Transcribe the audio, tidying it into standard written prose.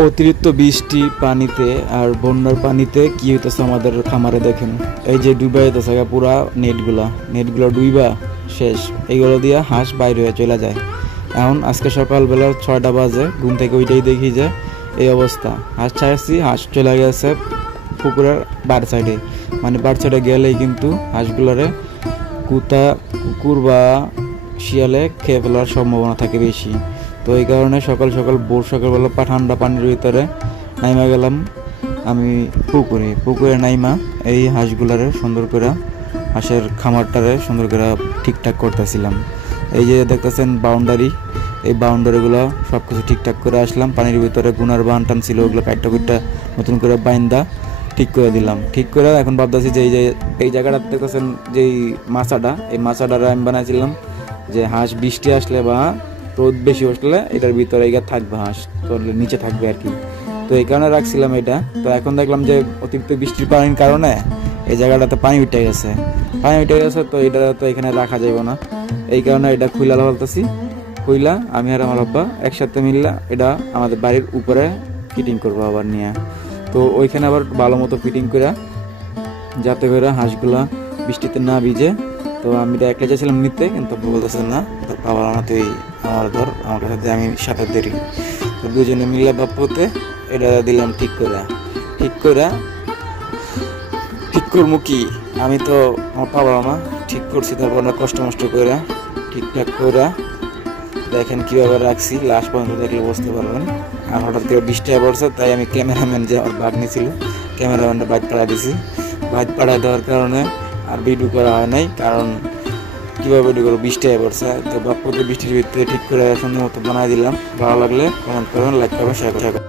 অতিরিক্ত বৃষ্টি পানিতে আর বন্যার পানিতে কি হইতেছে আমাদের খামারে দেখেন, এই যে ডুবা যেতেছে পুরা নেটগুলো ডুইবা শেষ। এইগুলো দিয়ে হাঁস বাইরে হয়ে চলে যায়। এখন আজকে সকালবেলা 6টা বাজে ঘুম থেকে ওইটাই দেখি যে এই অবস্থা। হাঁস ছাড়ছি, হাঁস চলে গেছে পুকুরের বার সাইডে, মানে বার সাইডে গেলেই কিন্তু হাঁসগুলোরে কুকুর বা শিয়ালে খেয়ে ফেলার সম্ভাবনা থাকে বেশি। তো এই কারণে সকাল সকালবেলা ঠান্ডা পানির ভিতরে নাইমা গেলাম আমি পুকুরে নাইমা এই হাঁসগুলারে সুন্দর করে, হাঁসের খামারটারে সুন্দর করে ঠিকঠাক করতেছিলাম। এই যে দেখতেছেন বাউন্ডারি, এই বাউন্ডারিগুলো সব কিছু ঠিকঠাক করে আসলাম। পানির ভিতরে গুনার বাহান টান ছিল, ওগুলো কাইটটা নতুন করে বাইন্দা ঠিক করে দিলাম। ঠিক করে এখন ভাবতেছি যে এই জায়গাটাতে দেখতেছেন যে এই মাছাটারে আমি বানাইছিলাম যে হাঁস বৃষ্টি আসলে বা রোদ বেশি আসলে এটার ভিতরে থাকবে, হাঁস তো নিচে থাকবে আর কি। তো এই কারণে রাখছিলাম এটা। তো এখন দেখলাম যে অতিরিক্ত বৃষ্টির পানির কারণে এই জায়গাটাতে পানি উঠে গেছে। তো এটা তো এখানে রাখা যাবে না। এই কারণে এটা খুইলা আমি আর আমার আব্বা একসাথে মিললা এটা আমাদের বাড়ির উপরে ফিটিং করবো আবার নিয়ে। তো ওইখানে আবার ভালো মতো ফিটিং করে যাতে করে হাঁসগুলা বৃষ্টিতে না ভিজে। তো আমি তো একলা চাইছিলাম নিতে, কিন্তু বলতেছে না, তোর বাবার না তুই আমার কাছে আমি সাথে দেরি। তো দুজনে মিলে বাপ্পতে এটা দিলাম ঠিক করবো কি, আমি তো আমার বাবা মা ঠিক করছি। তারপর না কষ্ট করে ঠিকঠাক করে দেখেন কীভাবে রাখছি, লাস্ট পর্যন্ত দেখলে বুঝতে পারবেন। আর হঠাৎ করে বৃষ্টি পড়ছে, তাই আমি ক্যামেরাম্যান যে আমার ভাগ্নি ছিল, ক্যামেরাম্যানটা বাইক পাড়া দিছি। বাইক পাড়া দেওয়ার কারণে আর ভিডিও করা হয় নাই, কারণ কীভাবে ভিডিও করবো, বৃষ্টি পড়ছে। তো বাপ্পতে বৃষ্টির ভিতরে ঠিক করে সুন্দর মতো বানাই দিলাম। ভালো লাগলে কমেন্ট করবেন, লাইক করবেন, শেয়ার করবেন।